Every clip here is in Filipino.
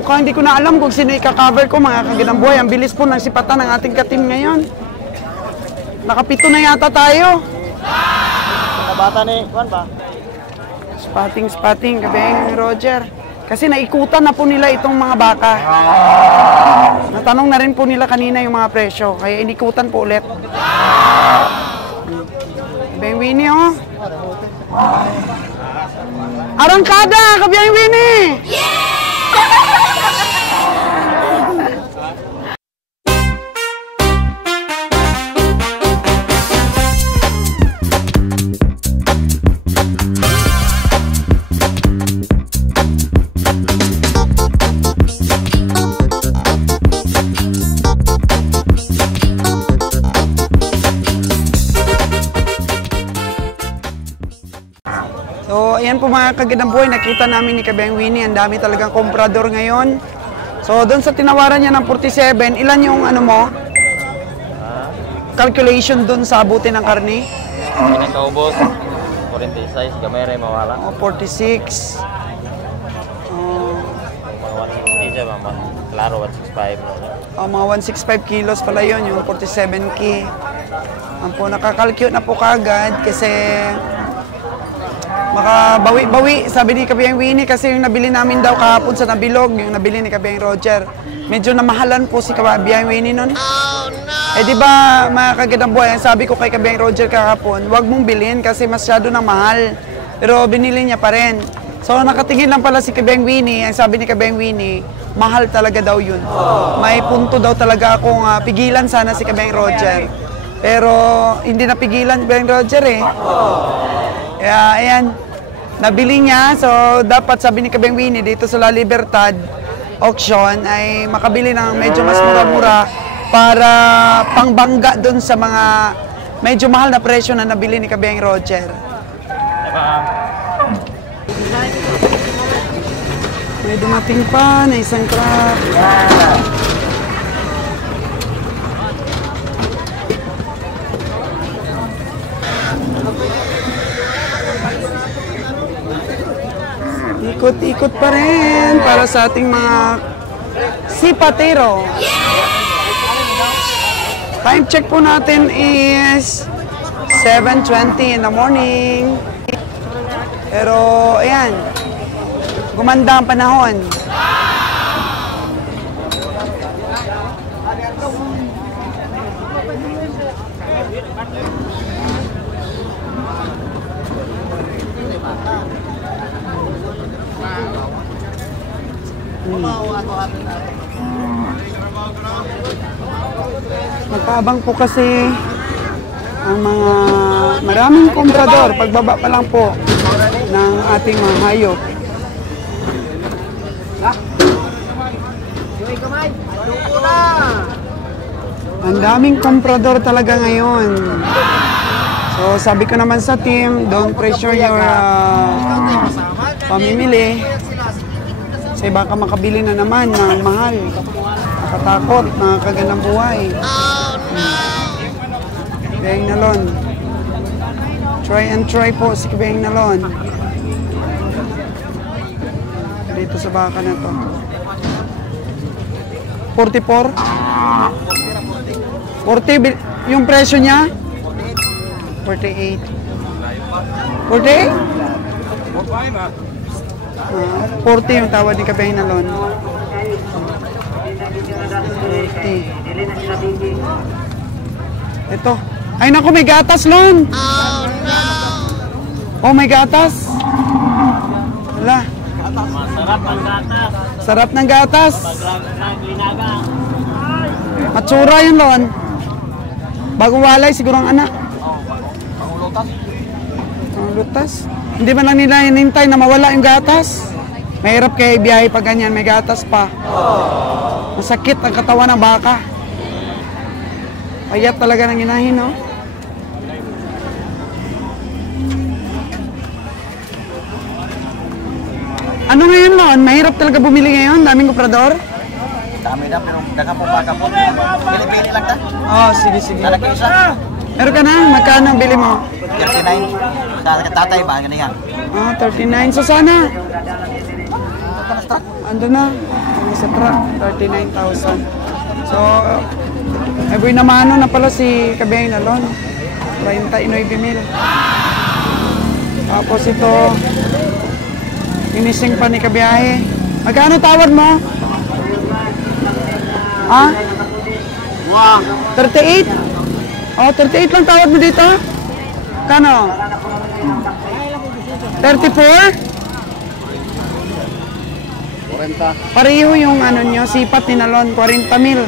Mukhang hindi ko na alam kung sino i-cover ko, mga kaginambuhay. Ang bilis po ng sipatan ng ating ka-team ngayon. Nakapito na yata tayo. Bata ni Juan ba? Spotting, Kabeng Roger. Kasi naikutan na po nila itong mga baka. Natanong na rin po nila kanina yung mga presyo, kaya inikutan po ulit. Kabeng Winnie, oh. Arangkada, Kabeng Winnie! Yeah! So, ayan po mga kaginambuhay, nakita namin ni Kabeng Winnie, ang dami talagang komprador ngayon. So, doon sa tinawaran niya ng 47, ilan yung ano mo? Calculation doon sa abutin ng karni? Pinakaubos, 46, gamay rin mawala. Oh, 46. Mga 160 siya, mga klaro 165. Mga 165 kilos pala yun, yung 47K. Ang po, nakakalcute na po kagad kasi makabawi-bawi, sabi ni Kabeng Winnie, kasi yung nabili namin daw kahapon sa Nabilog, yung nabili ni Kabeng Roger. Medyo namahalan po si Kabeng Winnie nun. Oh, no! Eh di ba mga kaginambuhay, sabi ko kay Kabeng Roger kahapon, huwag mong bilhin kasi masyado na mahal. Pero binili niya pa rin. So nakatingin lang pala si Kabeng Winnie, ang sabi ni Kabeng Winnie, mahal talaga daw yun. May punto daw talaga akong pigilan sana si Kabeng Roger. Pero hindi napigilan Kabeng Roger eh. Kaya ayan, nabili niya. So dapat sabi ni Kabeng Winnie dito sa La Libertad auction ay makabili ng medyo mas mura-mura para pangbangga dun sa mga medyo mahal na presyo na nabili ni Kabeng Roger. May dumating pa na isang truck. Ikot-ikot pa rin para sa ating mga sipatero. Time check po natin is 7:20 in the morning. Pero ayan, gumanda ang panahon. Magpabang po kasi ang mga maraming komprador pagbaba pa lang po ng ating mga hayop. Ang daming komprador talaga ngayon. So sabi ko naman sa team, don't pressure your pamimili. Kasi baka makabili na naman ng mahal. Nakatakot, nakakagandang buhay. Oh no! Kabeng Nalon. Try and try po si Kabeng Nalon. Dito sa baka na to. 44? 40 yung presyo niya? 48. 48? 40 yung tawad ni Kabeng Nalon. 40. Ito. Ay naku, may gatas, Lon! Oh no! Oh, may gatas! Wala. Masarap ang gatas. Sarap ng gatas. Linaga. Matsura yun, Lon. Bagong walay, siguro ang anak. Pangulutas. Pangulutas? Hindi ba lang nila hinintay na mawala yung gatas? Mahirap kaya ibiyahe pag ganyan, may gatas pa. Masakit ang katawan ng baka. Payat talaga ng inahin, no? Ano ngayon, Lon? Mahirap talaga bumili ngayon? Daming komprador? Dami na, pero daga po baka po. Pili-pili lang ta. Oh, sige, sige. Lalaki isa. Meron ka na? Magkano ang bili mo? 39. Sa tatay ba? Ganyan. Ah, 39. So sana? Ando na. Ano sa truck? 39,000. So, every namano na pala si Kabiyang Nalon. 39,000. Tapos ito, finishing pa ni Kabiyahe. Magkano tawad mo? Ha? 38? Oh, 38 lang tawad mo dito? Kano? 34? 40. Pareho yung ano nyo, sipat ni Nalon, 40,000.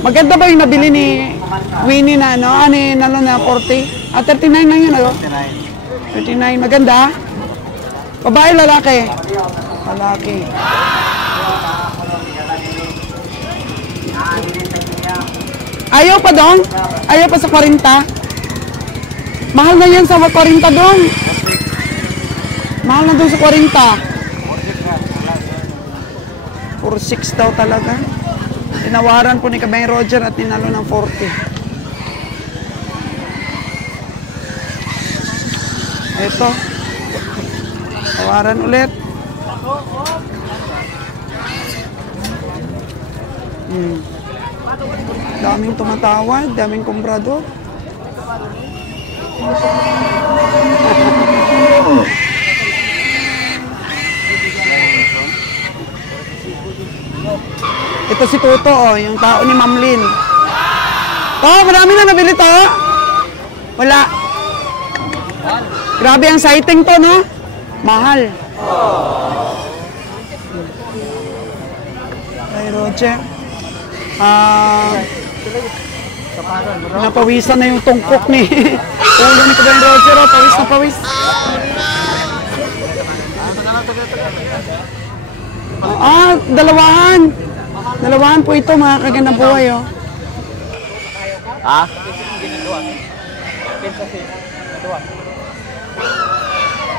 Maganda ba yung nabili ni Winnie na ano? Ni Nalon na 40? 39 lang yun, ano? 39. Maganda? Babae, lalaki? Lalaki. Ayaw pa dong? Ayaw pa sa 40? Mahal na yan sa 40 dong. Mahal na dong sa 40. 46 daw talaga. Tinawaran po ni Kabeng Roger at ninalo ng 40. Ito. Tawaran ulit. Daming tumatawad, daming kumprador. Ito si Tuto, oh, yung tao ni Ma'am Lynn. Oh, marami na nabili to. Wala. Grabe ang sighting to, no? Mahal. Kay Roger. Napawisan na yung tungkok ni ulo ni Kabeng Roger. Oh, pawis na pawis. Dalawahan. Dalawahan po ito, mga kagandang buhay, oh. Ha?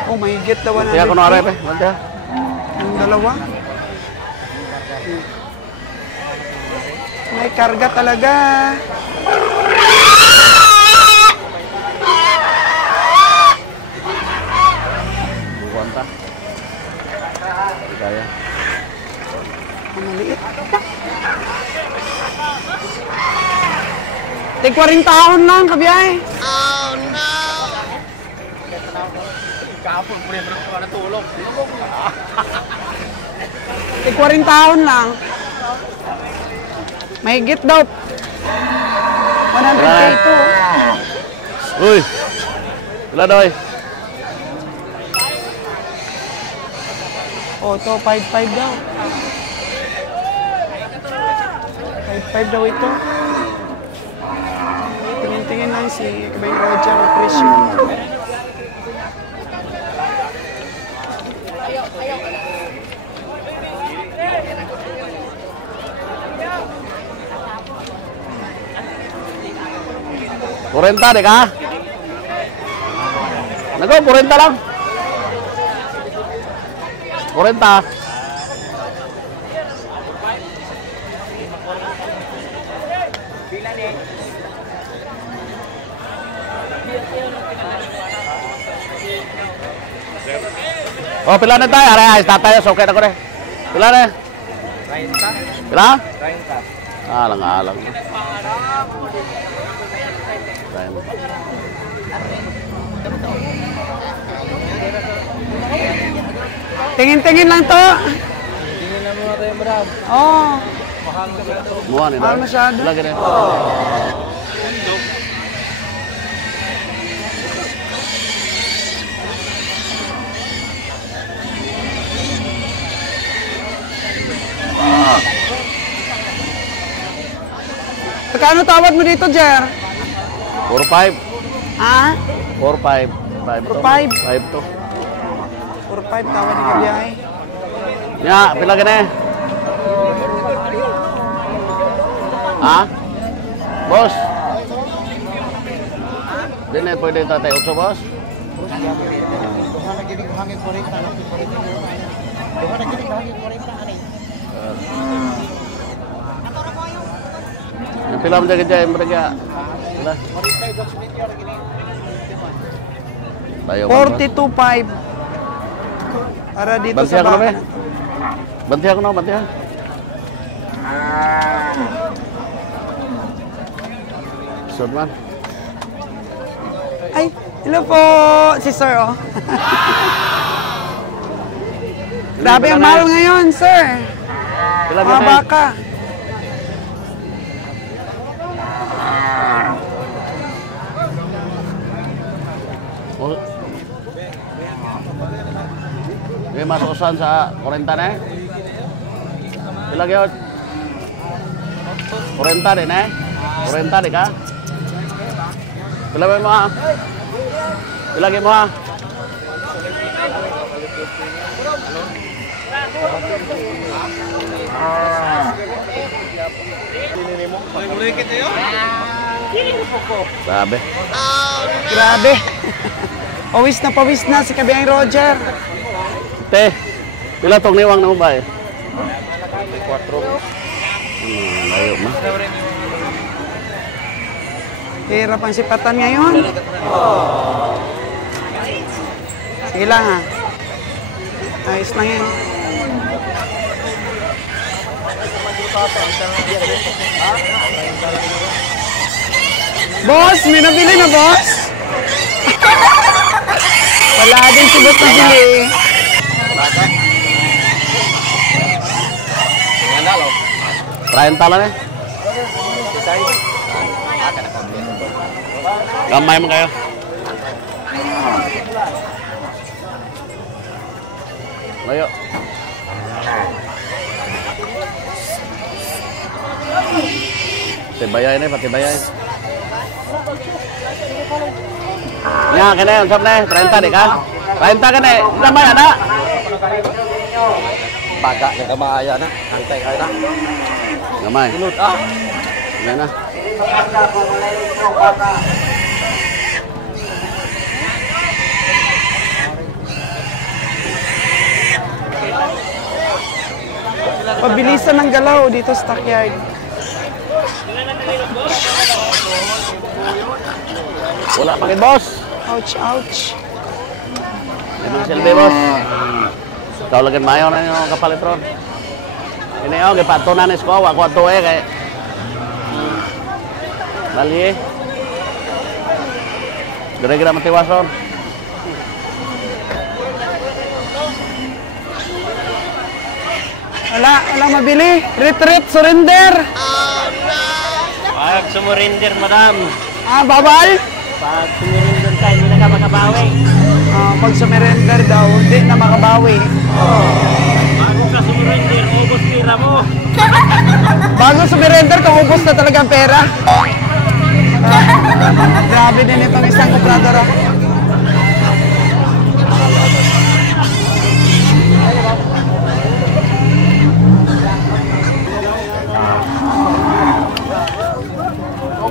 Oh, may higit daw na. Kaya ko na arepe. Yung dalawa. May karga talaga. Buwanta. Kaya. Ang maliit. Tig 40 taon lang, Kabiyahe. Oh no! Kapon, pwede ko na tulog. Tig 40 taon lang. Mahigit daw. 100K ito. Uy! Wala daw eh. Oh, ito, 5.5 daw. 5.5 daw ito. Tingin-tingin lang si Kabeng Roger ang presyo. Kurenta deh kah? Nago, kurenta lang. Kurenta. Oh, pila na tayo. Aray, ayos na tayo. So, okay na ko rin. Pila na. 30. Pila? 30. Alang-alang. Tingin-tingin lang to. Tingin na muna tayo, madam. Oh. Buwan, ito. Mahal masyado. Lagi na. Magkano tawad mo dito, Jer? 4-5. Ha? 4-5. 4-5. 5 to. 4.5 tawad ni Kabiyahe. Ya, pila gini. Ha? Bos? Dini pwede tatay 8, bos? Yang pila menjaga jaya mereka. Pila. 42.5. Para dito Bantihan sa ko na, baka be. na to. Bantihan ko na, bantihan. Sud man. Ay, hello po, si Sir, oh. Grabe ang mahal ngayon, Sir. Pila Mga ba baka. Okay, masuk usan sa 40 na eh. Pila gyud? 40 din eh. 40 di ka? Pila ba mo ha? Pila gyud mo ha? Grabe. Grabe. Pawis na si Kabiyang Roger. Te, pila tong niwang na mo ba eh? 4. Layo ma. Hirap ang sipatan ngayon. Sige lang ha. Ayos lang yan. Boss, may nabili na, boss? Wala din si boss nabili. 30 lang eh. Gamay mo kayo. Layo. Patibayay na, patibayay. Nya, kena yung sab na eh. 30 di ka? 30 ka na eh. Gamay ana. Baga yang kamaya na, angkay kay na. Gamay. Sunod ah. Yan na. Pabilisan ng galaw dito sa stockyard. Wala pa kay boss. Ouch, ouch. Limang silbi boss. Ikaw lagyan mayo na yung kapalitron. Ini oh, gipatunan is ko, wako ato eh kay. Bali eh. Gara-gara matiwason. Wala mabili. Retreat, surrender. Pag sumurinder, madam. Ah, babal? Pag sumurinder ka, hindi na ka makabawi. Pag surrender daw, hindi na makabawi. Bago ka sumurinder, ubos pira mo. Bago surrender, kaubos na talaga ang pera. Grabe din itong isang komprador.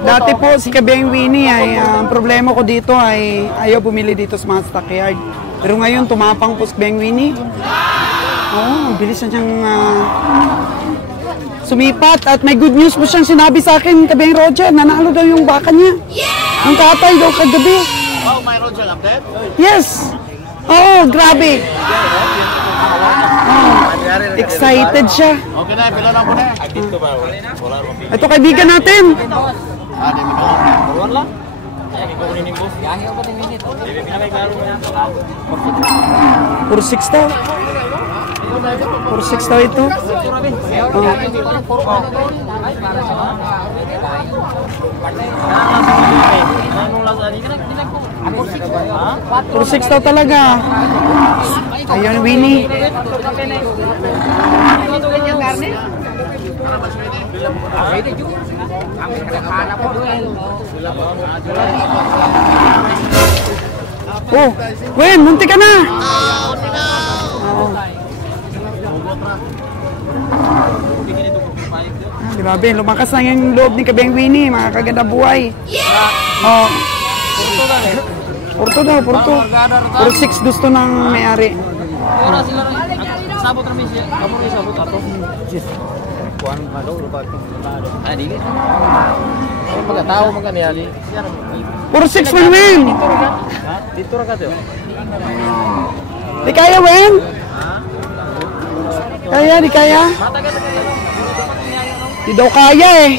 Dati po si Kabiyang Winnie ay ang problema ko dito ay ayaw bumili dito sa mga stockyard. Pero ngayon tumapang po si Kabiyang Winnie. Oo, ang bilis na siyang sumipat at may good news po siyang sinabi sa akin, Kabiyang Roger, nanalo daw yung baka niya. Ang katay daw kagabi. Oh, mayroon siya update? Yes! Oo, grabe. Excited siya. Okay na, pila na mo na. Ito kaibigan natin. Ah, di mo. Wala. Kaya ko kunin boss. Gahi ako 10 minutes. Dili pinakaiklaro mo yan. Puro 6 daw. Puro 6 daw ito. Puro 6 daw talaga. Ayun, Winnie. Oh, Wen, munti ka na. Oo. Grabe, lumakas na yung loob ni Kabiyang Winnie, mga kaganda buhay. Oh. Porto daw, Porto. Puro 6 gusto ng may-ari. Ora sila sabot ra mi siya. Kamu ni sabot ato. Kuan malo lupa to. Ah dili. Ay mga tao mga niya di. Puro 6 man, Wen. Ha? Dito ra ka to. Di kaya, Wen. Kaya, di kaya? Di daw kaya eh.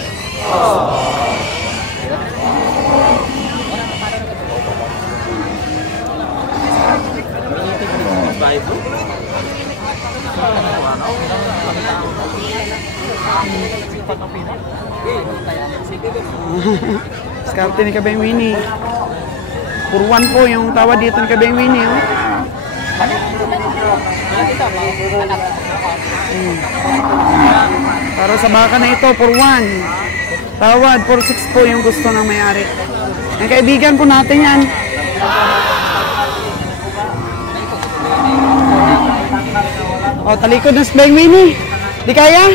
Skarte ni Kabeng Winnie. Purwan po yung tawad dito ni Kabeng Winnie. Oh. Para sa baka na ito, purwan. Tawad, 4-6 po yung gusto ng may-ari. Ang kaibigan po natin yan. O, talikod na si Kabeng Winnie. Di kaya?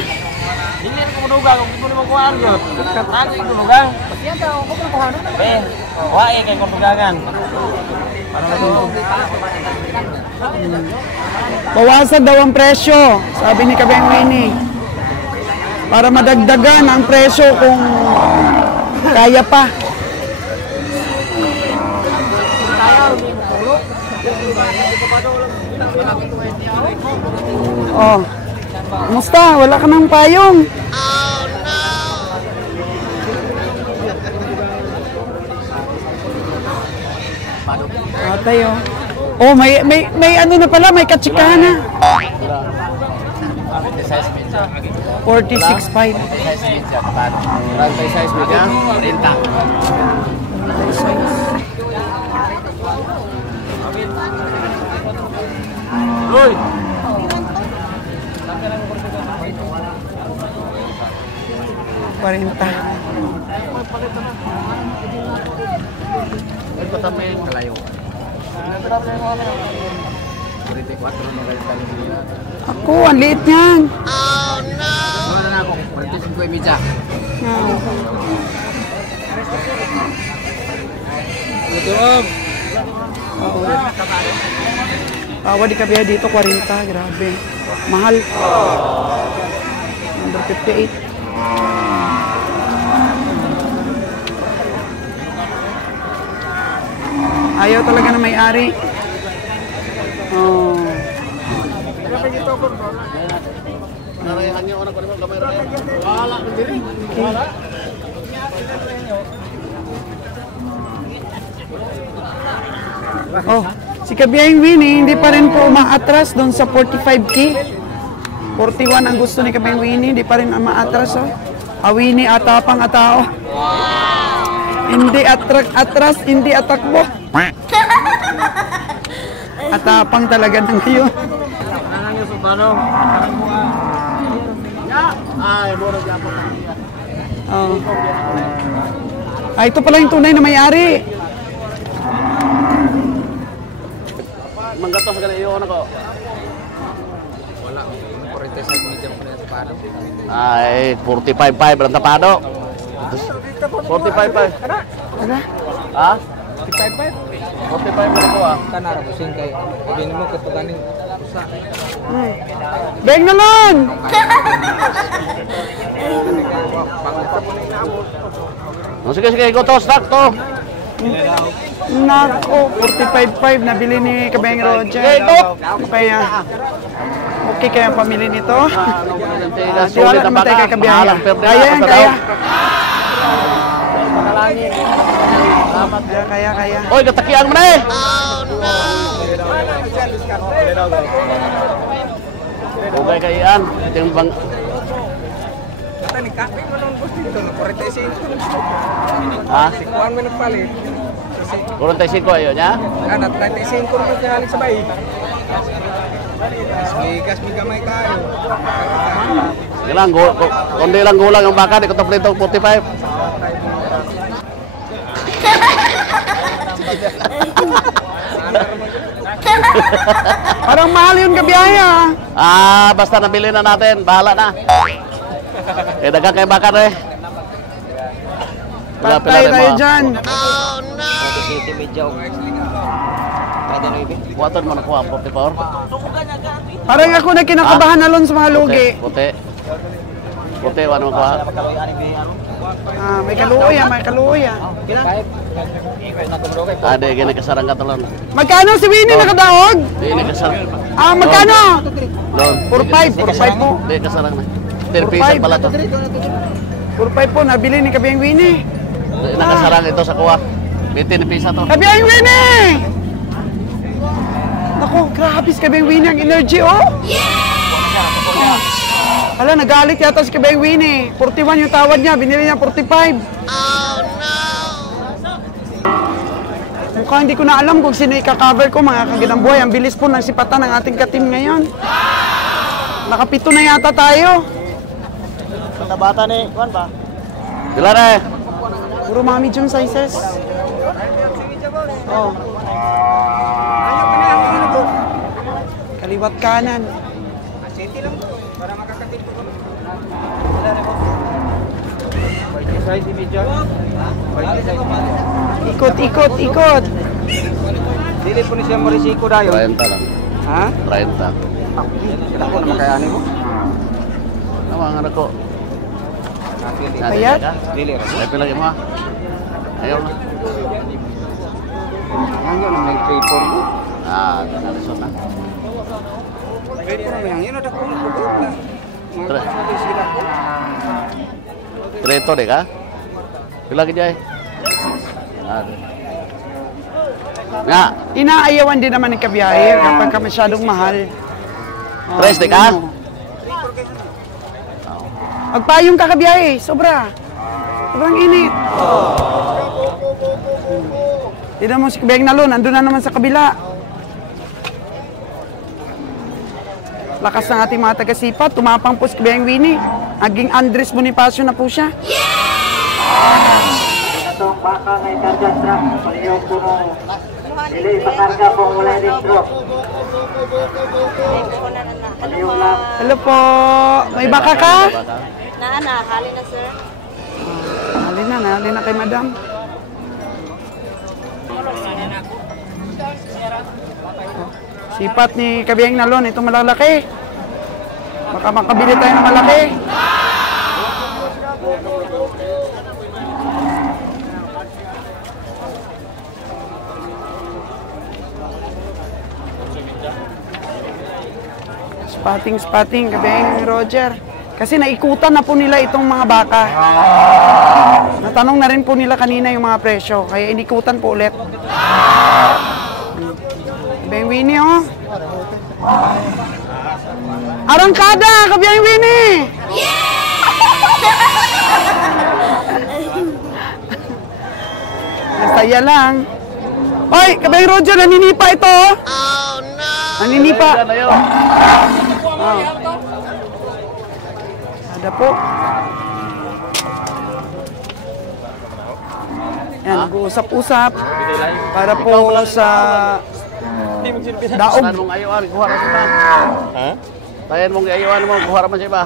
Hindi ko madugang, kung hindi mo makuhaan yun. Ano yung madugang? Yan daw, huwag mo kuhaan. Ben, wae kay madugangan. Ano na ito? Bawasan daw ang presyo, sabi ni Kabeng Winnie. Para madagdagan ang presyo kung kaya pa. Oh. Kumusta? Wala ka ng payong. Oh no. Tayo. Oh, may ano na pala, may katsikahan na. 46.5. Roy! Parinta. Ako, ang liit niyan. Oh no! Wala na ako, 45 media. Ito, Awa di kabiya dito, 40. Grabe. Mahal. Number 58. Ayaw talaga na may-ari. Oh. Oh, si Kabiyang Winnie hindi pa rin po umaatras doon sa 45K. 41 ang gusto ni Kabiyang Winnie, hindi pa rin umaatras. Oh. Winnie, atapang atao. Hindi atras, hindi atakbo. Atapang talaga na ngayon. Oh. Ito pala yung tunay na may-ari. Manggatos ka na iyon ako. wala. 47 media po na sa pado. Ay, 45.5 lang tapado. 45.5. Ano? Ha? 55? 45 na ko ah. Kanara po sing kay. Ibig mo katuganing usa. Beng naman! Sige, go to, stock to. Nako, 45.5 nabili ni Kabeng Roger. Kaya, okay kaya ang pamili nito? Tiwala naman tayo kay Kabeng. Kaya yan, kaya. Kaya. Oy, katakian mo na eh. Okay kayaan. Ito yung bang... Ni kape mo nung gusto dito, 45. Ha? Si Juan mo nagpalit. 45 ayo niya? Ana 35 ko rin kaya sa bay. Gas mi gamay kayo. Kundi lang gulang ang baka, di ko tapos itong 45. Parang mahal yun kabiyaya. Basta nabili na natin, bahala na. Dagang kayo bakar eh. Patay tayo dyan. Kuwatan mo na kuha, 44. Parang ako na kinakabahan na lon sa mga lugi. Puti, ano mo kuha? May kaluya, may kaluya. Ada gini kasarang katulon. Magkano si Winnie nakadaog? Ini kasarang. Magkano? Lon. 4-5 po. Di kasarang na. 10 piso pala to. 4-5 po, nabili ni Kabiyang Winnie. Nakasarang ito sa kuha. 20 pisa to. Kabiyang Winnie! Naku, grabe si Kabiyang Winnie ang energy, oh! Hala, nagalit yata si Kabiyang Winnie. 41 yung tawad niya, binili niya 45. Oh, no! Mukhang hindi ko na alam kung sino i-cover ko, mga kaginang buhay. Ang bilis po ng sipatan ng ating ka-team ngayon. Nakapito na yata tayo. Sa bata ni, kuan ba? Sila na eh. Puro mga medium sizes. Oh. Kaliwat kanan. Ikot, ikot, ikot. Dili po ni siya marisiko dayo. 30 lang. Ha? 30. Kailan ko na makayani mo? Nama ang anak ko. Payat? Dili ra. Ay lagi mo. Ayaw na. Hangyo nang may trade for mo. Nalisod na. Yang yun ada ko ko. Treto deh ka? Pila ka jay? Nga. Inaayawan din naman ng kabiyahe kapag ka masyadong mahal. Tres deh ka? Magpayong ka kabiyahe, sobra. Sobrang init. Tignan mo si Kabiyang Nalo, nandun na naman sa kabila. Lakas ng ating mga taga-sipat, tumapang po si Kabiyang Winnie. Aging Andres Bonifacio na po siya. Itong baka ngay karga truck, paliyaw po mo. Ili pakarga po mulai dito. Paliyaw lang. Hello po, may baka ka? Hali na sir. Nali na kay madam. Sipat ni Kabiyang Nalon, ito malalaki. Baka makabili tayo ng malaki. Spotting, Kabiyang Roger. Kasi naikutan na po nila itong mga baka. Natanong na rin po nila kanina yung mga presyo, kaya inikutan po ulit. Kabiyang Winnie, oh. Arangkada, Kabiyang Winnie! Saya lang. Hoy, Kabiyang Roger, naninipa ito, oh. Oh, no! Naninipa. Oh. Ada po. Yan, nag-uusap-usap para po sa daog. Tayan mong ayuan, kuha ra siya. Ha? Tayan mong ayuan mo, kuha ra man siya ba?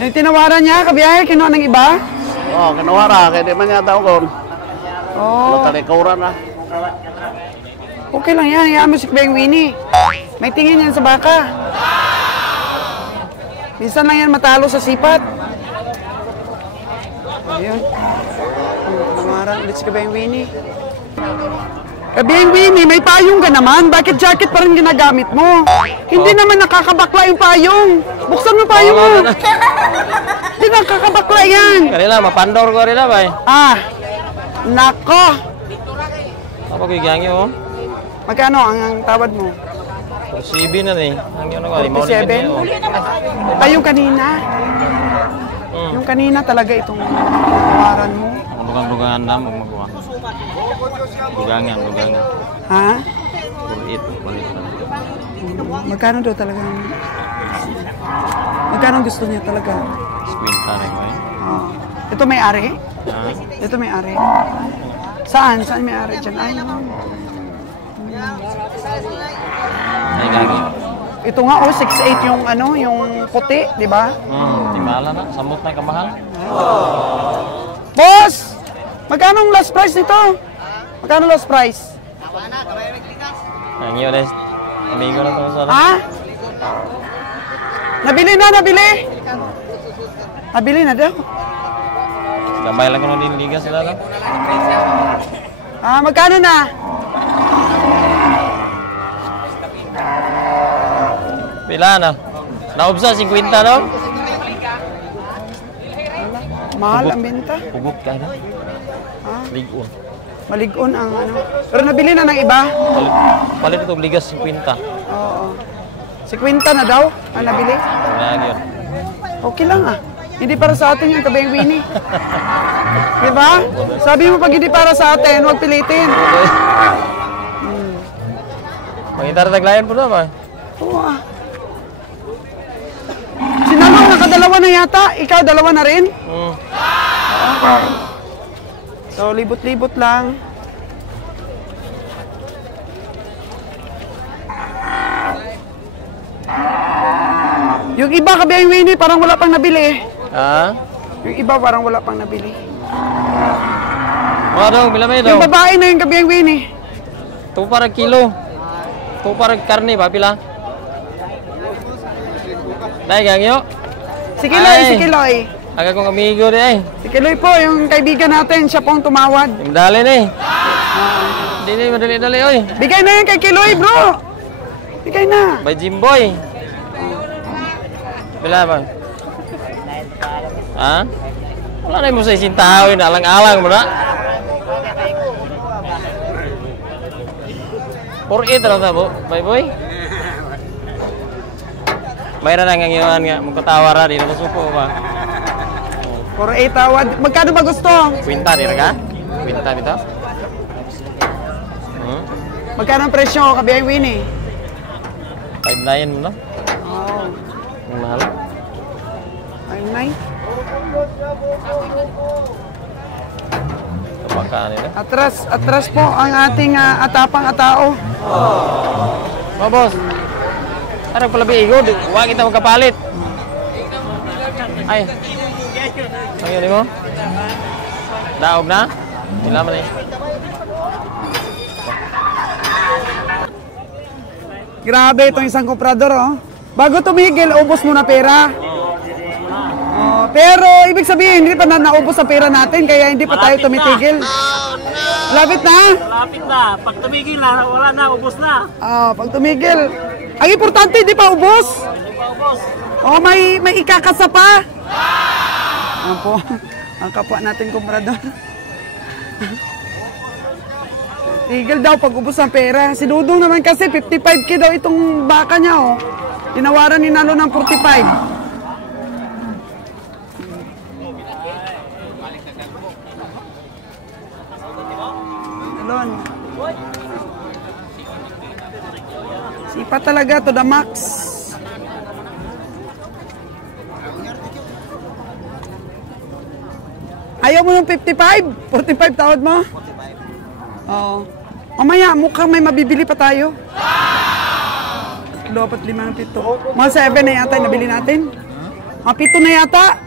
Yung tinawaran niya, kabiyahe, kinuha ng iba? Oh, kinuha kaya di man niya tao kon. Oh. Talikuran na. Okay lang yan, hayaan mo si Kabiyang Winnie. May tingin yan sa baka. Minsan lang yan matalo sa sipat. Ayun. Namarang ulit si Kabiyang Winnie. Kabiyang Winnie, may payong ka naman. Bakit jacket pa rin ginagamit mo? Hindi naman nakakabakla yung payong. Buksan mo payong mo. Hindi nakakabakla yan. Kanila mapandor ko rin na ba? Nako. Apa ko igangyo? Magkano ang tawad mo? CB na ni. Ang yun ako, 47? Ay, yung kanina. Yung kanina talaga itong tawaran mo. Dugang-dugangan na magmagawa. Dugangan. Ha? Kulit, kulit. Magkano daw talaga? Magkano gusto niya talaga? Squinta rin ko eh. Ito may ari? Ito may ari. Saan? Saan may ari dyan? Ay, Ay, gagi. ito nga, 6'8 yung ano, yung puti, di ba? Timala na. Samot na yung kamahal. Boss! Magkano ang last price nito? Magkano last price? Ang yun eh. Amigo na ito sa Ha? Nabili na, nabili. Nabili na daw. Gamay lang ko nung diniligas sila lang. Magkano na? Pila na. Naubsa, 50 no? Mahal ang benta. Pugok ka na. Ligon. Maligon ang ano. Pero nabili na ng iba. Palit itong ligas 50. Oo. 50 na daw ang nabili. Yan yun. Okay lang Hindi para sa atin yung Kabayang Winnie. Diba? Sabi mo pag hindi para sa atin, huwag pilitin. Mangintar taglayan po naman. Oo Sinalong nakadalawa na yata. Ikaw, dalawa na rin? Okay. So, libot-libot lang. Yung iba, Kabayang Winnie, parang wala pang nabili. Yung iba, parang wala pang nabili. Dong, bila may dong. Yung babae na yung Kabayang Winnie. Ito parang kilo. Ito parang karne ba, pila? Dahil gang yo. Si Kiloy. Aga kong amigo di Si Kiloy po, yung kaibigan natin, siya pong tumawad. Dali ni. Hindi madali-dali oy. Bigay na yan kay Kiloy, bro. Bigay na. By Jimboy. Bila ba? Wala na mo sa isintahawin, alang-alang mo na. 48 lang na po, bye boy. Mayroon na ngayon nga, magkatawara din, masupo ba? 48 tawad. Magkano ba gusto? Kwinta din ka? Kwinta dito? Magkano ang presyo, Kabayang Winnie? 5.9 mo no? Oo. Ang mahal. 5.9. Kapaka nila. Atras po ang ating atapang atao. Oh, boss. Tarang pala bigo, huwag kita magkapalit. Ay. Ang yun mo? Daog na? Ilaman eh. Grabe itong isang komprador, Bago tumigil, ubos mo na pera. Pero ibig sabihin, hindi pa naubos ang pera natin, kaya hindi pa tayo tumitigil. Lapit na? Malapit na. Pag tumigil na, wala na, ubos na. Pag tumigil. Ang importante, hindi pa ubos. Hindi pa ubos. May ikakasa pa. Ano po? Ang kapwa natin komprador. Tigil daw pag ubos ang pera. Si Dudong naman kasi 55K daw itong baka niya, Tinawaran ni Nalo ng 45. Nalon. Sipa talaga to the max. Ayaw mo ng 55? 45 tawad mo? 45. Oo. Mamaya, mukhang may mabibili pa tayo. 2, 4, 5, 7. Mga 7 na yata yung nabili natin. Mga 7 na yata.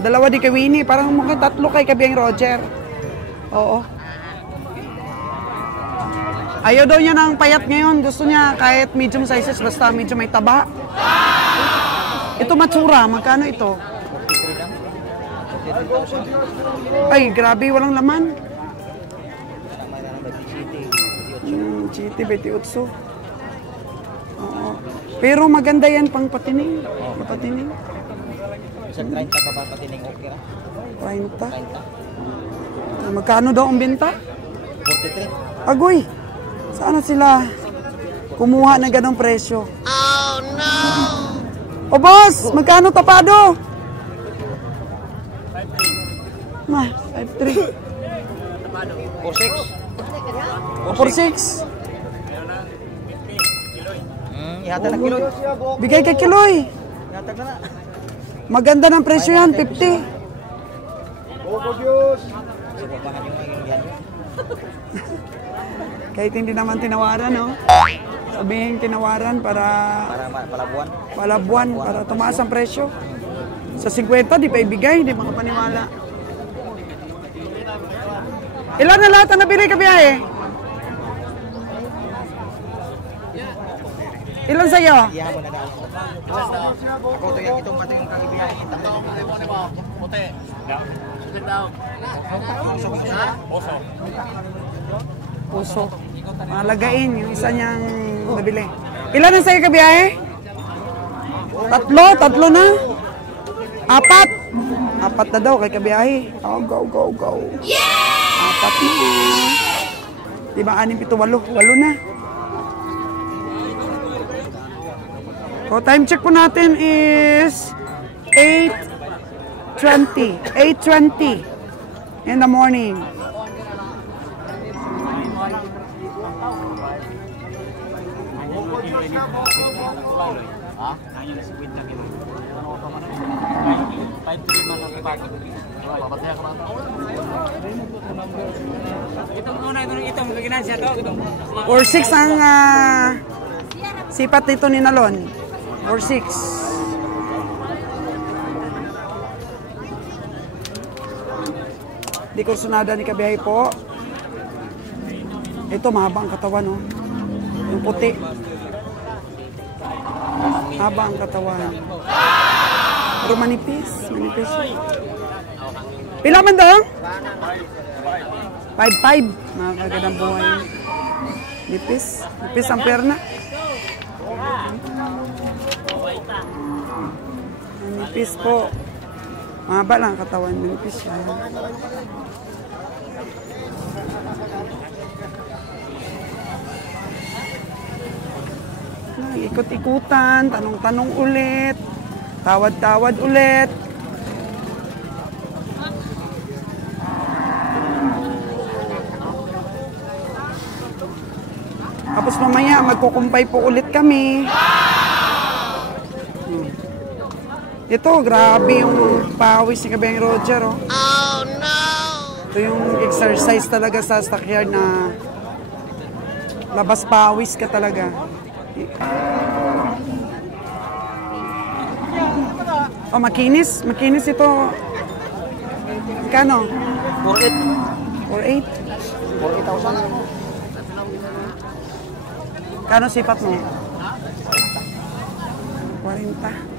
Dalawa di kay Winnie. Parang mga 3 kay Kabayang Roger. Oo. Ayaw daw niya ng payat ngayon. Gusto niya kahit medium sizes, basta medyo may taba. Ito matsura. Magkano ito? Ay, grabe. Walang laman. Chiti, 28. Oo. Pero maganda yan pang patining. Patining. Isang 30 pa ba patining okay ra? 30. Magkano daw ang benta? 43. Agoy, saan na sila kumuha ng ganong presyo? Oh no! O boss, magkano tapado? 5.3. 4.6. 4.6. Ihatag na Kiloy. Bigay kay Kiloy. Ihatag na. Maganda ng presyo yan, 50. Kahit hindi naman tinawaran, Sabihin tinawaran para palabuan, para tumaas ang presyo. Sa 50, di pa ibigay, di makapaniwala. Ilan na lahat ang nabili, Kabiyahe? Ilan sa'yo? Iyahan mo na daw. Ako to yung itong bato yung kagibiyahin. Puti. Puso. Malagain yung isa niyang nabili. Ilan ang sa'yo kabiyahe? Tatlo na. Apat na daw kay kabiyahe. Oh, go. Yeah! Apat na. Diba, 6, 7, 8. 8 na. So, time check po natin is 8:20. 8:20 in the morning. Or 6 ang sipat nito ni Nalon. Or 6. Di kursunada ni kabiyahe po. Ito mahaba ang katawan, no? Yung puti. Haba ang katawan. Pero manipis. Pila man daw? 5'5". Mga kagandang buhay. Nipis ang perna. Nipis po. Mahaba lang ang katawan. Nipis siya. Ikot-ikutan, tanong-tanong ulit, tawad-tawad ulit. Tapos mamaya magkukumpay po ulit kami. Ito, grabe yung pawis ni Kabeng Roger. Oh no! Ito yung exercise talaga sa stockyard na labas pawis ka talaga. Oh, makinis ito. Kano? 4,800. 48,000. Kano sipat mo? 40.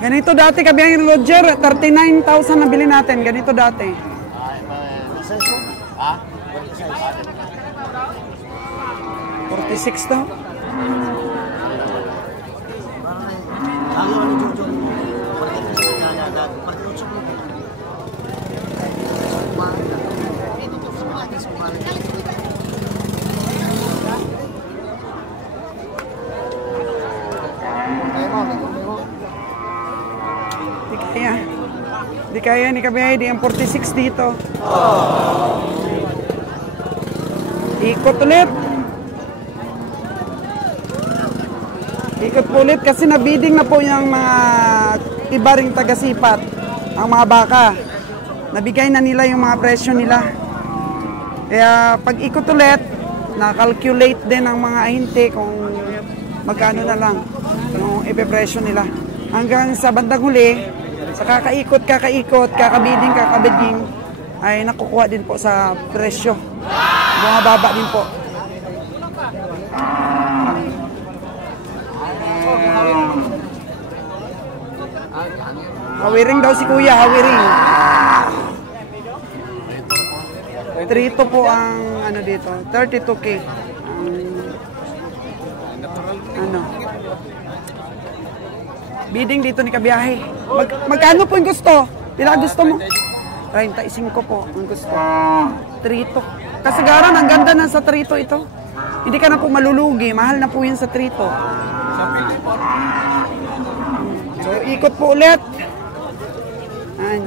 Ganito dati Kabeng Roger, 39,000 nabili natin. Ganito dati. 46 to. Di kaya ni Kabeng, di ang 46 dito. Ikot ulit. Ikot ulit kasi nabiding na po yung mga iba ring taga-sipat. Ang mga baka. Nabigay na nila yung mga presyo nila. Kaya pag ikot ulit, na-calculate din ang mga ahente kung magkano na lang yung ipepresyo nila. Hanggang sa bandang huli, sa kakaikot, kakabiding, ay nakukuha din po sa presyo. Bumababa din po. Hawiring daw si Kuya, hawiring. 3 po ang ano dito, 32K. Ano? Bidding dito ni Kabiyahe. Magkano po yung gusto? Pila gusto mo? 35 po ang gusto. 3. Kasagaran, ang ganda na sa 3 ito. Hindi ka na po malulugi. Mahal na po yun sa 3. So, ikot po ulit. Ayan.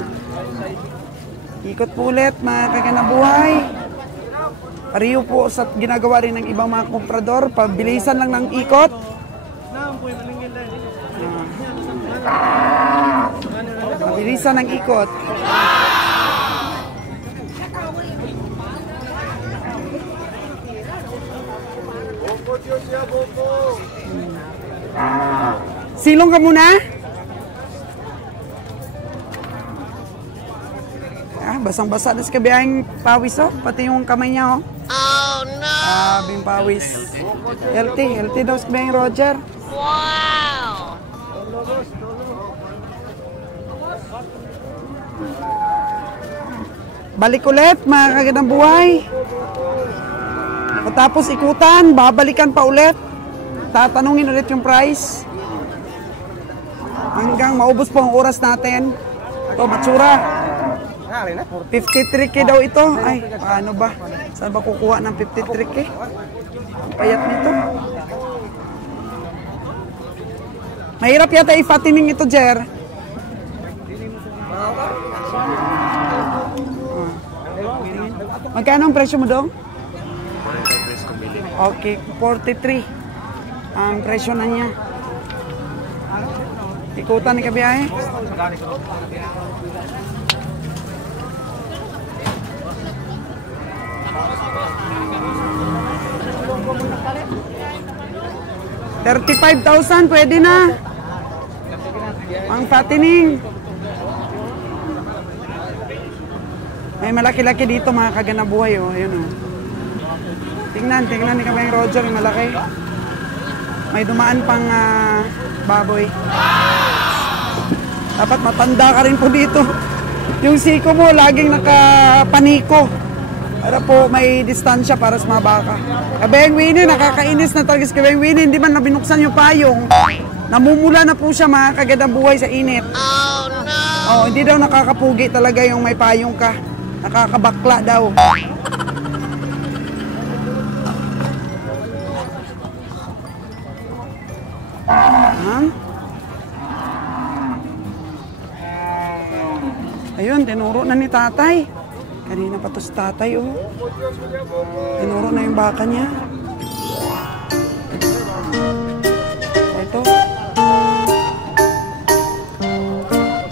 Ikot po ulit, mga kaganabuhay. Pariyo po sa ginagawa rin ng ibang mga komprador. Pabilisan lang ng ikot. Pabilisan ng ikot. Silong ka muna? basang-basa na si kabiyahing pawis, oh. Pati yung kamay niya, oh. Oh, no! Sabing pawis. Healthy daw si kabiyahing Roger. Wow! Balik ulit, mga kagandang buhay. Matapos ikutan, babalikan pa ulit. Tatanungin ulit yung price. Hanggang maubos po ang oras natin. Ito, matsura. 53K daw ito. Ay, paano ba? Saan ba kukuha ng 53K? Ang payat nito. Mahirap yata i-fattening ito, Jer. Magkano ang presyo mo daw? Okay, 43 ang presyo na niya. Ikutan ni kabiyahe. $35,000 pwede na. Ang fattening. May malaki-laki dito mga kagandang buhay, oh. Ayun, oh. Tingnan ni kabiyahing Roger, yung malaki. May dumaan pang baboy. Dapat matanda ka rin po dito. Yung siko mo, laging nakapaniko. Para po may distansya para sa mga baka. Kabiyahing Winnie, nakakainis na talaga si kabiyahing Winnie. Hindi man nabinuksan yung payong. Namumula na po siya mga kagandang buhay sa init. Oh, no! Oh, hindi daw nakakapugi talaga yung may payong ka. Nakakabakla daw. Ayun, tinuro na ni tatay. Kanina pa to si tatay, oh. Tinuro na yung baka niya. Ito.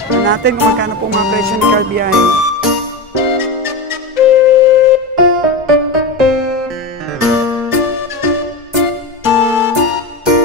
Tignan natin kung magkano po mga presyo ni Kabiyahe.